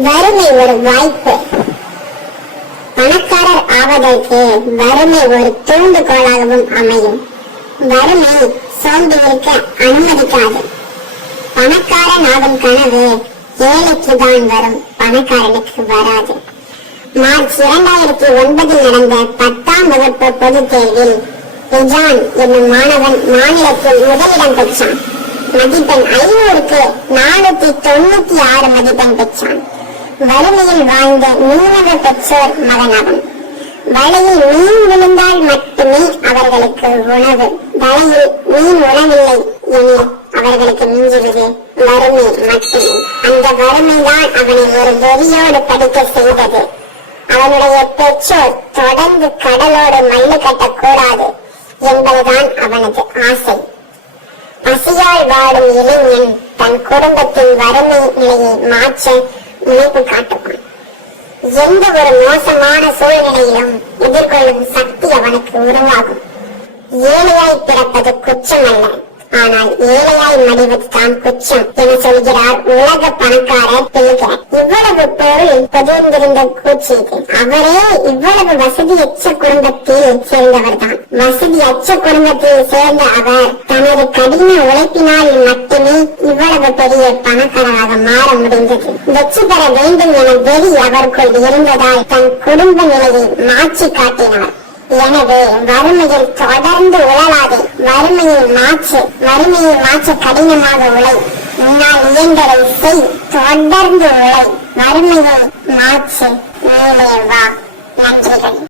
வறுமை ஒரு வாய்ப்பு. பணக்காரர் ஆவதற்கு வறுமை ஒரு தூண்டுகோலாகவும் அமையும். வறுமை சோர்ந்து இருக்க அனுமதிக்காது. பணக்காரன் ஆகும் கனவு ஏழைக்கு தான் வரும் பணக்காரனுக்கு வராது. மார்ச் இரண்டாயிரத்தி ஒன்பதில் நடந்த பத்தாம் வகுப்பு பொதுத் தேர்வில் ரிஜான் என்னும் மாணவன் மாநிலத்தில் முதலிடம் பெற்றான். மதிப்பெண் ஐநூறுக்கு நானூத்தி தொண்ணூத்தி ஆறு மதிப்பெண் பெற்றான். வறுமையில் வாழ்ந்த மீனவ பெற்றோர் மகன் வலையில் மீன் விழுந்தால் மட்டுமே அவர்களுக்கு உணவு. வலையில் மீன் உணவில்லை எனில் அவர்களுக்கு மிஞ்சுவது வறுமை மட்டுமே. அந்த வறுமைதான் அவனை ஒரு வெறியோடு படிக்க செய்தது. அவனுடைய பெற்றோர் தொடர்ந்து கடலோடு மல்லு கட்டக்கூடாது என்பதுதான் அவனது ஆசை. பசியால் வாடும் இளைஞன் தன் குடும்பத்தின் வறுமை நிலையை மாற்ற நினைத்து காட்டுவான் எந்த ஒரு மோசமான சூழ்நிலையிலும் எதிர்கொள்ளும் சக்தி அவனுக்கு உருவாகும். ஏழையாய் பிறப்பது குற்றம் அல்ல ஆனால் ஏழையாய் மடிவது தான் குற்றம் என சொல்கிறார் உலக பணக்காரர் பில்கர் இவ்வளவு பொருள் பதிர்ந்திருந்த கூச்சி அவரே இவ்வளவு வசதியற்ற குடும்பத்தில் சேர்ந்தவர்தான். வசதியற்ற குடும்பத்தில் சேர்ந்த அவர் தனது கடின உழைப்பினால் மட்டுமே இவ்வளவு பெரிய பணக்காரர் முடிந்தது வெற்றி பெற வேண்டும் என வெறி அவருக்குள் இருந்ததால் தன் குடும்ப நிலையை மாற்றி காட்டினார் எனவே வறுமையில் தொடர்ந்து உழலாதே வறுமையை மாற்று வறுமையை மாற்ற கடினமாக உழை. உன்னால் இயன்றதை செய் தொடர்ந்து உழை. வறுமையை மாற்று மேலே வா. நன்றிகள்.